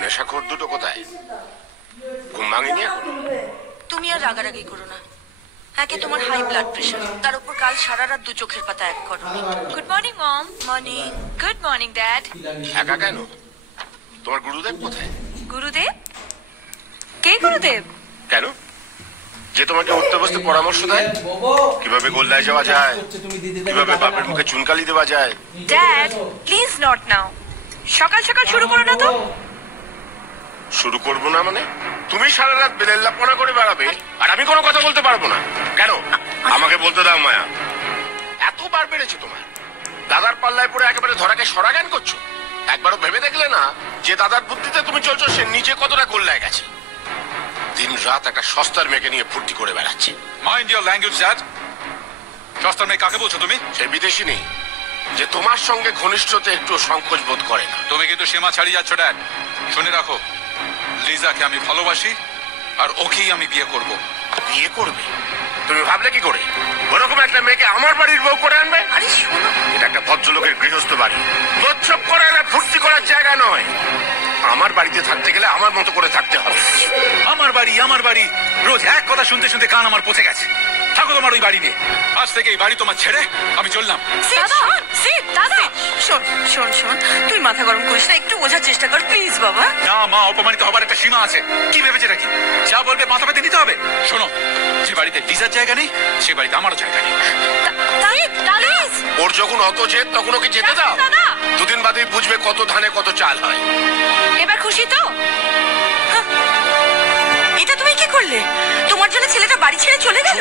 নেশাখোর দুটো কোথায়? ঘুম ভাঙেনি এখনো? তুমি আর রাগারাগি করো না। একে তোমার হাই ব্লাড প্রেশার, তার উপর কাল সারা রাত দু চোখের পাতা এক করোনি। Good morning mom. Morning. Good morning dad. একা কেন? তোমার গুরুদেব কোথায়? গুরুদেব? কে গুরুদেব? কেন? যে তোমাকে উঠতে বসতে পরামর্শ দেয়, কিভাবে গোল্লায় যাওয়া যায়, কিভাবে বাপের মুখে চুনকালি দেওয়া যায়। Dad please not now. সকাল সকাল শুরু করো না তো। শুরু করবো না মানে? তুমি সারা রাত বেলেল্লাপনা করে বেড়াবে আর আমি কোনো কথা বলতে পারবো না কেন? আমাকে বলতে দাও মায়া, এতবার বেড়েছে তোমার। দাদার পাল্লায় পড়ে একেবারে ধরাকে সরা জ্ঞান করছো। একবারও ভেবে দেখলে না যে দাদার বুদ্ধিতে তুমি চলছো, সে নিজে কতটা গোল্লায় গেছে। দিন রাত একটা সস্তার মেয়েকে নিয়ে ফুর্তি করে বেড়াচ্ছে। Mind your language dad. সস্তার মেয়ে কাকে বলছো তুমি? সে বিদেশি নেই যে তোমার সঙ্গে ঘনিষ্ঠতে একটু সংকোচ বোধ করে না। তুমি কিন্তু সীমা ছাড়িয়ে যাচ্ছ ড্যাড। শুনে রাখো, লিজাকে আমি ভালোবাসি আর ওকেই আমি বিয়ে করব। বিয়ে করবে? তুমি ভাবলে কি করে ওরকম একটা মেয়েকে আমার বাড়ির বউ করে আনবে? আরে শোনো, এটা একটা ভদ্রলোকের গৃহস্থ বাড়ি, প্রচ্ছব করার আর ফুর্তি করার জায়গা নয়। আমার বাড়িতে থাকতে গেলে আমার মতো করে থাকতে হবে। আমার বাড়ি রোজ এক কথা শুনতে শুনতে কান আমার পচে গেছে। থাকো তোমার ওই বাড়ি নিয়ে। আজ থেকে এই বাড়ি তোমার ছেড়ে আমি চললাম। দাদা শোন শোন শোন, তুই মাথা গরম করিস না, একটু বোঝার চেষ্টা কর প্লিজ বাবা। না মা, অপমানিত হবার একটা সীমা আছে। কি ভেবেছে নাকি যা বলবে মাথা পেতে নিতে হবে? শোনো, যে বাড়িতে লিজার জায়গা নেই সে বাড়িতে আমারও জায়গা নেই। ওর যখন অত জেদ তখন ওকে যেতে দাও। দুদিন বাদেই বুঝবে কত ধানে কত চাল হয়। এবার খুশি তো? এটা তুমি কি করলে? তোমার জন্য ছেলেটা বাড়ি ছেড়ে চলে গেল।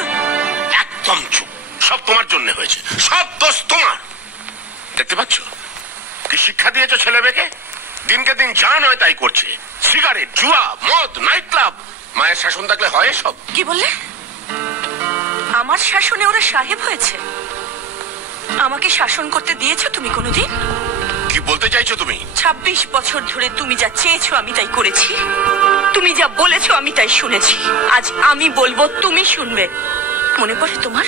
একদম চুপ, সব তোমার জন্য হয়েছে, সব দোষ তোমার। দেখতে পাচ্ছ কি শিক্ষা দিয়েছো ছেলে মেয়েকে? দিনকে দিন যা নয় তাই করছে। সিগারেট, জুয়া, মদ, নাইট ক্লাব। মায়ের শাসন থাকলে হয় সব? কি বললে? আমার শাসনে ওরা সাহেব হয়েছে? আমাকে শাসন করতে দিয়েছো তুমি কোনোদিন? কি বলতে চাইছো তুমি? 26 বছর ধরে তুমি যা চেয়েছো আমি তাই করেছি, তুমি যা বলেছো আমি তাই শুনেছি। আজ আমি বলবো, তুমি শুনবে। মনে পড়ে তোমার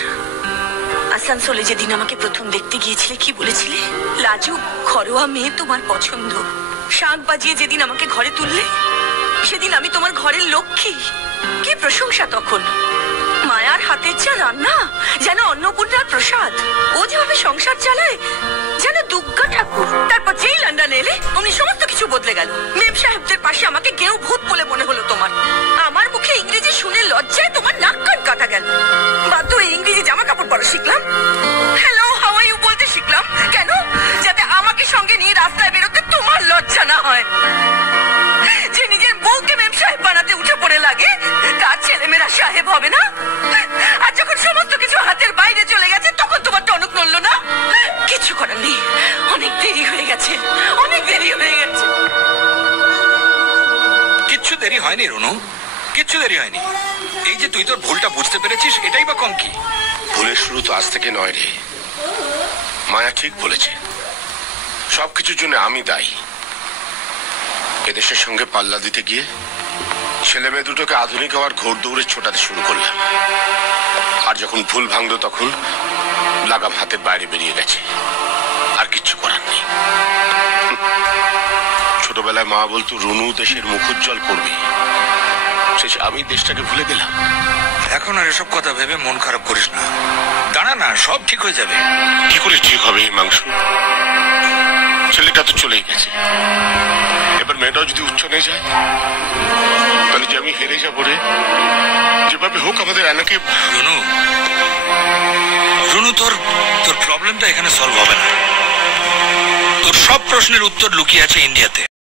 আসানসোলে যেদিন আমাকে প্রথম দেখতে গিয়েছিলে, কি বলেছিলে? লাজুক ঘরোয়া মেয়ে তোমার পছন্দ। শাঁখ বাজিয়ে যেদিন আমাকে ঘরে তুললে, সেদিন আমি তোমার ঘরের লক্ষ্মী। কি প্রশংসা তখন! মায়ার হাতের যা রান্না, যেন অন্নপূর্ণার প্রসাদ। ও যেভাবে সংসার চালায় যেন দুর্গা ঠাকুর। তারপর যেই লন্ডনে এলে অমনি সমস্ত কিছু বদলে গেল। মেম সাহেবদের পাশে আমাকে গেঁয়ো ভূত বলে মনে হলো তোমার। আমার মুখে ইংরেজি শুনে লজ্জায় তোমার নাক কান কাটা গেল। বাধ্য হয়ে ইংরেজি জামা কাপড় পরা শিখলাম। হ্যালো হাউ আর ইউ বলতে শিখলাম। কেন? যাতে আমাকে সঙ্গে নিয়ে রাস্তায় বেরোতে তোমার লজ্জা না হয়। যে নিজের বউকে মেম সাহেব বানাতে উঠে পড়ে লাগে, তার ছেলেমেয়েরা সাহেব হবে না? আর যখন সমস্ত কিছু হাতের বাইরে চলে গেছে তখন তোমার টনক নড়লো না? কিছু করার নেই, অনেক দেরি হয়ে গেছে, অনেক দেরি হয়ে গেছে। কিচ্ছু দেরি হয়নি রনু, কিচ্ছু দেরি হয়নি। এই যে তুই তোর ভুলটা বুঝতে পেরেছিস, এটাই বা কম কি? ভুলের শুরু তো আজ থেকে নয় রে। মায়া ঠিক বলেছে, সবকিছুর জন্য আমি দায়ী। এদেশের সঙ্গে পাল্লা দিতে গিয়ে ছেলে মেয়ে দুটোকে আধুনিক হওয়ার ঘোর দৌড়ে ছোটাতে শুরু করলাম। আর যখন ভুল ভাঙলো তখন লাগাম হাতের বাইরে বেরিয়ে গেছে। আর কিচ্ছু করার নেই। ছোটবেলায় মা বলতো রুনু দেশের মুখ উজ্জ্বল করবে, শেষে আমি দেশটাকে ভুলে গেলাম। এখন আর এসব কথা ভেবে মন খারাপ করিস না, দাঁড়া না, সব ঠিক হয়ে যাবে। কি করে ঠিক হবে এই মাংস? ছেলেটা তো চলেই গেছে, এবার মেয়েটাও যদি উচ্ছনে যায় তাহলে যে আমি হেরে যাবো রে। যেভাবে হোক আমাদের এনাকে। রনু, রনু তোর প্রবলেমটা এখানে সলভ হবে না। তোর সব প্রশ্নের উত্তর লুকিয়ে আছে ইন্ডিয়াতে।